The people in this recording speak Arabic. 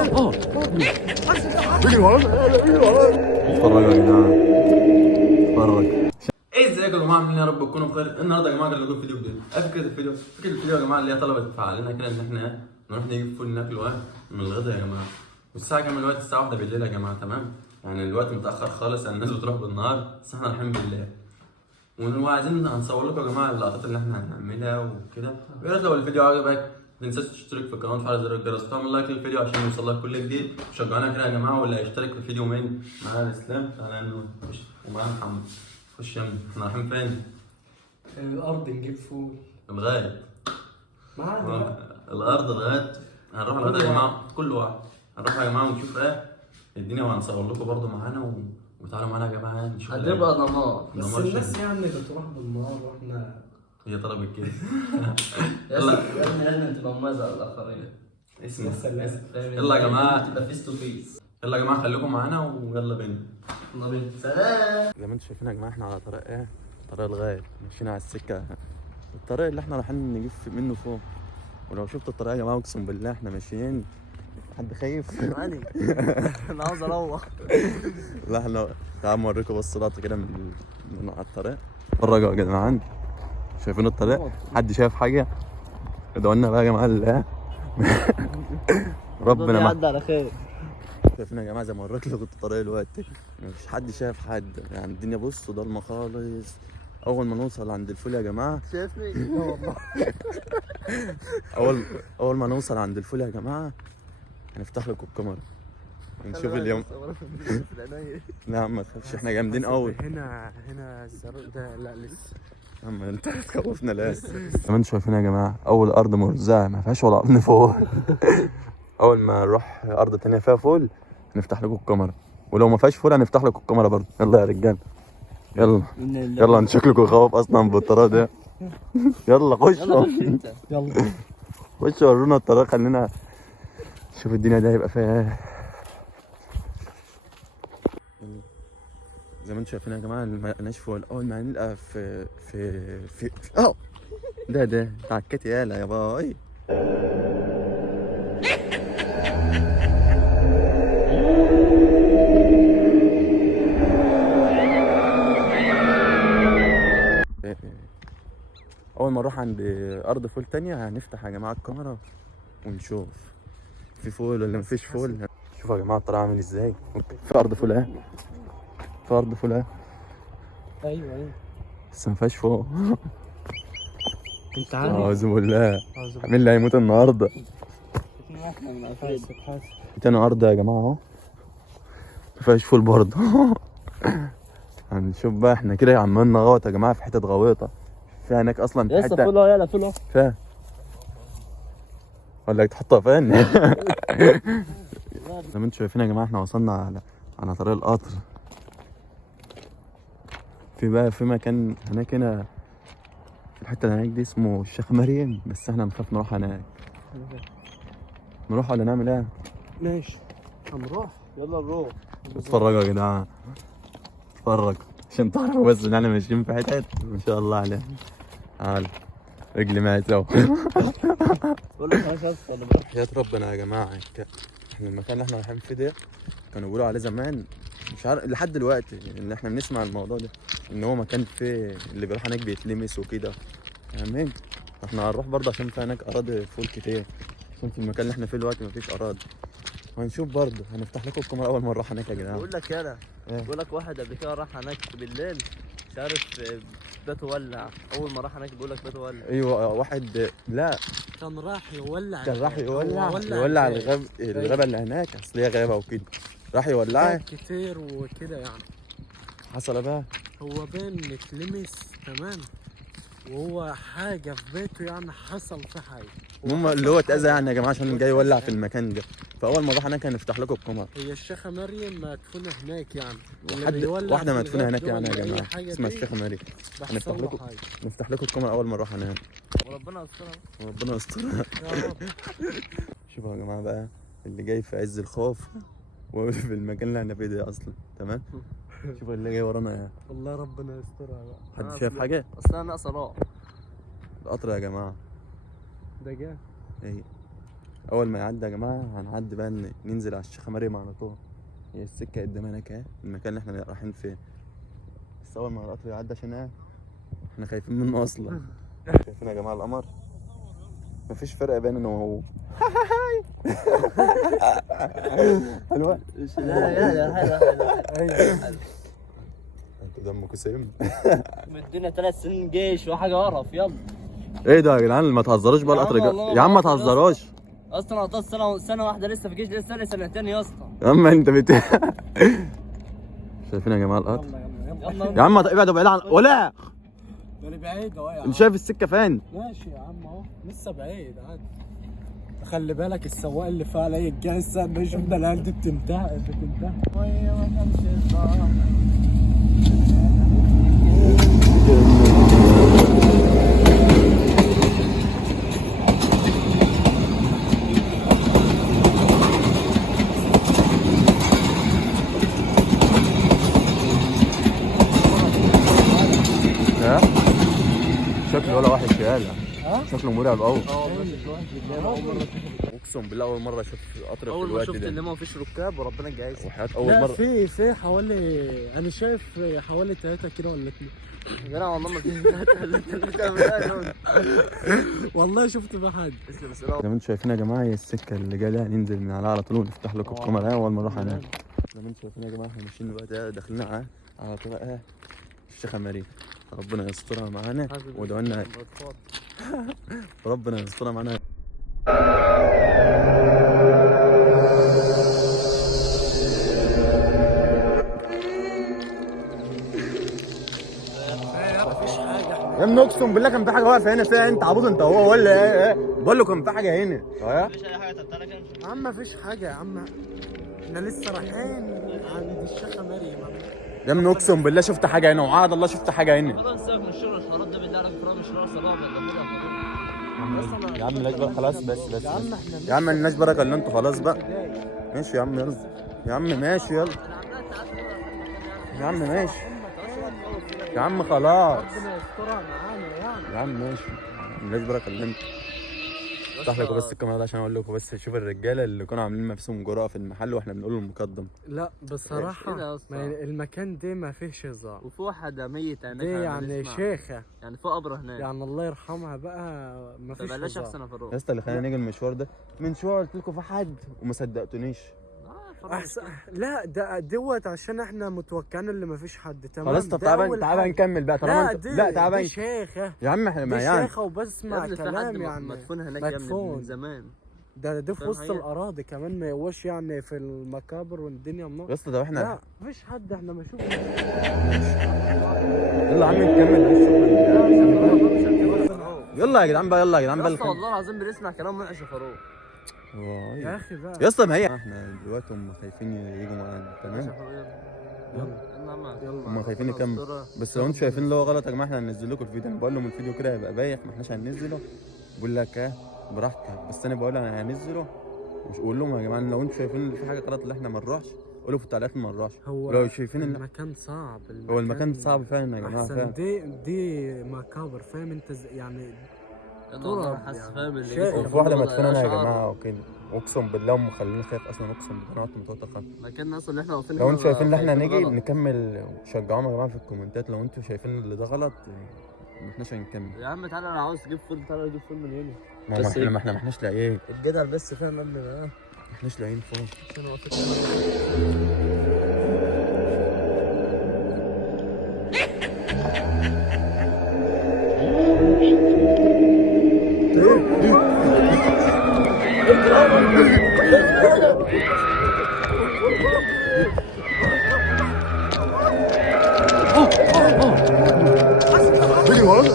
اتفرجوا يا جدعان، اتفرج. ازيكم يا جماعه، عاملين يا رب تكونوا بخير. النهارده يا جماعه جاي لكم فيديو جديد. فكره الفيديو يا جماعه اللي هي طلبت علينا كده ان احنا نروح نجيب فول ناكله من الغدا يا جماعه. والساعه كام الوقت؟ الساعه 1 بالليل يا جماعه، تمام؟ يعني الوقت متاخر خالص، يعني الناس بتروح بالنهار بس احنا رايحين بالليل. وعايزين هنصور لكم يا جماعه اللقطات اللي احنا هنعملها وكده. ويا ريت لو الفيديو عجبك ما تنساش تشترك في القناه وتفعل زر الجرس وتعمل لايك للفيديو عشان يوصلك كل جديد. وشجعونا كده يا جماعه، واللي هيشترك في الفيديو مين؟ معانا اسلام، تعالى نخش، ومعانا محمد. خش يلا، احنا رايحين فين؟ الأرض نجيب فول. الغاية. معانا بقى. الأرض الغاية. هنروح الغدا يا جماعة، كل واحد هنروح يا جماعة ونشوف الدنيا، وهنصور لكم برضه معانا وتعالوا معانا يا جماعة نشوف. هتبقى دمار. بس الناس يعني بتروح بالنهار واحنا هي طلبت كده. يلا لازم تبقى مميزة على الآخرين. اسمع. لازم. يلا يا جماعة، تبقى فيس تو فيس. يلا يا جماعة خليكم معانا ويلا بينا. يلا بينا. سلام. زي ما انتم شايفين يا جماعه، احنا على طريق طريق الغاية، ماشيين على السكه، الطريق اللي احنا رايحين نجيب منه فوق. ولو شفت الطريق يا جماعه اقسم بالله احنا ماشيين، حد خايف؟ ماني. أنا عاوز أروح. لا احنا تعالوا اوريكم بس لقطه كده من على الطريق. اتفرجوا يا جدعان، شايفين الطريق؟ حد شايف حاجه؟ ادعوا لنا بقى يا جماعه الله. ربنا يعدي على خير. شايفين يا جماعه زي ما وريت لكم الطريق دلوقتي، مفيش حد شايف حد، يعني الدنيا بصوا ضلمه خالص. اول ما نوصل عند الفول يا جماعه، شايفني؟ لا والله. اول ما نوصل عند الفول يا جماعه هنفتح لكم الكاميرا ونشوف اليوم. لا يا عم ما تخافش، احنا جامدين قوي. هنا الزرق ده لا لسه. يا عم انت تخوفنا ليه؟ زي ما انتم شايفين يا جماعه، اول ارض مرزعه ما فيهاش ولا قرن فول. اول ما نروح ارض تانية فيها فول هنفتح لكم الكاميرا، ولو ما فيهاش فول هنفتح لكم الكاميرا برضه. يلا يا رجال، يلا يلا شكلكم خوف اصلا بالطريق ده. يلا خشوا، يلا خشوا ورونا الطريق، خلينا شوف الدنيا ده هيبقى فيها ايه. زي ما انتم شايفين يا جماعه، ما لقيناش فول. اول ما هنلقى في اهو ده تعكتي يالا يا باي. اول ما نروح عند ارض فول تانية هنفتح يا جماعه الكاميرا ونشوف في فول ولا مفيش فول. شوفوا يا جماعه الطريق عامل ازاي. في ارض فول اهي، في ارض فول اهي، ايوه بس مفيهاش فول. انت عارف. اعوذ بالله، مين اللي هيموت النهارده؟ تاني ارض يا جماعه اهو، مفيهاش فول برضه. هنشوف بقى احنا كده عمالنا غوط يا جماعه في حته غويطه. في هناك اصلا في لسه حته فول اهو. يلا فول اهو. فين؟ ولا تحطها فين؟ زي ما انتم شايفين يا جماعه احنا وصلنا على طريق القطر. في مكان هناك هنا في الحته اللي هناك دي اسمه الشيخ مريم، بس احنا نخاف نروح هناك. نروح ولا نعمل ايه؟ ماشي هنروح. يلا نروح. اتفرجوا يا جدعان، اتفرج عشان تعرفوا بس ان احنا ماشيين في حتت ما شاء الله عليها. تعال رجلي معي سوا. بقول لك خلاص انا بروح. حياة ربنا يا جماعة، احنا المكان اللي احنا رايحين فيه ده كانوا بيقولوا عليه زمان، مش عارف لحد دلوقتي ان احنا بنسمع الموضوع ده، ان هو مكان فيه اللي بيروح هناك بيتلمس وكده، فاهمين؟ احنا هنروح برضه عشان في هناك اراضي فول كتير، عشان في المكان اللي احنا فيه دلوقتي مفيش اراضي. وهنشوف برضه، هنفتح لكم الكاميرا اول ما نروح هناك يا جدعان. بقول لك انا ايه؟ بقول لك واحد قبل كده راح هناك بالليل، مش عارف بيته ولع. اول ما راح هناك بيقول لك بيته ولع. ايوه واحد، لا كان راح يولع. كان راح يولع الغاز. الغابة اللي هناك، اصل هي غابة وكده، راح يولعها. كتير وكده يعني. حصل بقى هو بين نتلمس تمام، وهو حاجة في بيته يعني حصل في حاجة. المهم اللي هو اتأذى يعني يا جماعة عشان جاي يولع في المكان ده، فأول ما نروح هناك هنفتح لكم الكاميرا. هي الشيخة مريم مدفونة هناك يعني. واحدة مدفونة هناك يعني يا أي جماعة، حاجة اسمها دي الشيخة مريم. بحصل له حاجة. نفتح لكم الكاميرا أول ما نروح هناك. وربنا يسترها. ربنا يستر. يا رب. شوفوا يا جماعة بقى اللي جاي في عز الخوف وفي المكان اللي احنا فيه ده أصلا، تمام؟ شوفوا اللي جاي ورانا ايه. والله ربنا يسترها بقى. حد شايف حاجة؟ اصل انا ناقص اروح. القطر يا جماعة. ده جه. ايه اول ما يعدي يا جماعه هنعدي بقى ننزل على الشيخه مريم على طول. هي السكه قدامنا هناك اهي، المكان اللي احنا رايحين فيه. بس اول ما القطر يعدي عشان احنا خايفين منه اصلا. شايفين يا جماعه القمر؟ مفيش فرق بيننا وهو. حلوه؟ لا حلو. انتوا دمكم سم. مدينا 3 سنين جيش وحاجه قرف. يلا ايه ده يا جدعان؟ ما تهزروش بقى، يا القطر عم والله يا عم ما القطر يا اسطى. تهزروش اصلا قطعت سنه واحده لسه في الجيش، لسه لي سنتين يا اسطى. يا عم انت شايفين يا جماعه القطر؟ يلا يا عم ابعدوا بعيد عن ولا ده بعيد اهو يا انت شايف السكه فين؟ ماشي يا عم اهو لسه بعيد عادي. خلي بالك السواق اللي فيها علي الجاي ما شفنا العيال دي بتنتهي. شكله ولا واحد يالا، شكله مرعب قوي. اقسم بالله اول مره اشوف قطر في اول ما الوقت شفت ده. ان ما فيش ركاب وربنا جايز. وحياة اول لا مره في حوالي، انا شايف حوالي 3 كده ولا 2. يا جدع والله ما فيش. والله شفت بقى حد. زي ما انتم شايفين يا جماعه، هي السكه اللي جايه هننزل من عليها على طول ونفتح لكم الكاميرا اول ما نروح هناك. زي ما انتم شايفين يا جماعه احنا ماشيين دلوقتي داخلين على طول الشيخه مريم. ربنا يسترها معانا وادعوا لنا ربنا يسترها معانا. يا ابني اقسم بالله كان في حاجه واقفه هنا فيها. انت عبيط انت هو ولا ايه؟ بقول له كان في حاجه هنا. مفيش اي حاجه تبتلك. يا عم مفيش حاجه يا عم، احنا لسه رايحين عند الشيخه مريم. يا ابني اقسم بالله شفت حاجه هنا، وعاد الله شفت حاجه هنا. خلاص سيبك من الشغل الحوارات ده بالله عليك. فرامل شرار صباح يا عم مالناش بركه خلاص. بس يا عم احنا يا عم مالناش بركه الا انتوا خلاص بقى. ماشي يا عم يلا. يا عم ماشي يلا. يا عم ماشي يا عم خلاص. ربنا يسترها معانا يعني. يا عم ماشي مالناش بركه الا انت. افتح لكم بس الكاميرا ده عشان اقول لكم بس شوف الرجاله اللي كانوا عاملين نفسهم جراءه في المحل واحنا بنقول لهم مقدم. لا بصراحه إيه يا اسطى؟ المكان ده ما فيهش هزار. وفي واحده ميته هناك. دي يعني شيخه يعني في قبر هناك. يعني الله يرحمها بقى، ما فيش فبلاش هزار. احسن افروق. يا اسطى اللي خلاني نيجي المشوار ده من شويه قلت لكم في حد وما صدقتونيش. احسن. لا ده دوت عشان احنا متوقعين اللي ما فيش حد. تمام. خلاص طب ده تعالى أول تعالى حاجة. نكمل بقى طالما لا انت. دي لا تعالى دي شيخه. يا عم احنا دي ما يعني شيخه وبسمع في حد كلام يعني مدفون هناك يا ابني مدفون. من زمان. ده في فاهم وسط حقيقة؟ الاراضي كمان، ما يقوش يعني في المقابر والدنيا منور. يا اسطى ده احنا لا مفيش حد، احنا ما شفنا. يلا يا عم نكمل بقى الشغل. يلا يا جدعان بقى، يلا يا جدعان يا بقى اسطى والله العظيم بنسمع كلام منعش فاروق. يا اخي بقى يا اسطى ما هي احنا دلوقتي هم خايفين يجوا معانا. تمام يلا هم خايفين يكمل. بس لو انتوا شايفين اللي هو غلط يا جماعه احنا هننزل لكم الفيديو. انا بقول لهم الفيديو كده هيبقى بايخ ما احناش هننزله. بقول لك براحتك، بس انا بقول انا هنزله. مش قول لهم يا جماعه لو انتوا شايفين ان في حاجه غلط اللي احنا ما نروحش قولوا في التعليقات ما نروحش. هو لو شايفين ان المكان صعب. هو المكان صعب فعلا يا جماعه احسن. فعلا. دي مقابر، فاهم انت يعني انا حاسس فاهم اللي شايف في واحده مدفونه هنا يا جماعه وكده. اقسم بالله هم مخليني خايف اصلا. اقسم بالله انا كنت متوتر خالص. مكان اصلا اللي احنا واقفين لو انتوا شايفين ان احنا هنيجي غلط. نكمل شجعونا يا جماعه في الكومنتات. لو انتوا شايفين اللي ده غلط ما احناش هنكمل. يا عم تعالى انا عاوز تجيب فول، تعالى نجيب فول من هنا. ما بس احنا ما احناش لاقيين. الجدع بس فعلا ما احناش لاقيين فوق. عشان واقفين. بيجي ورانا.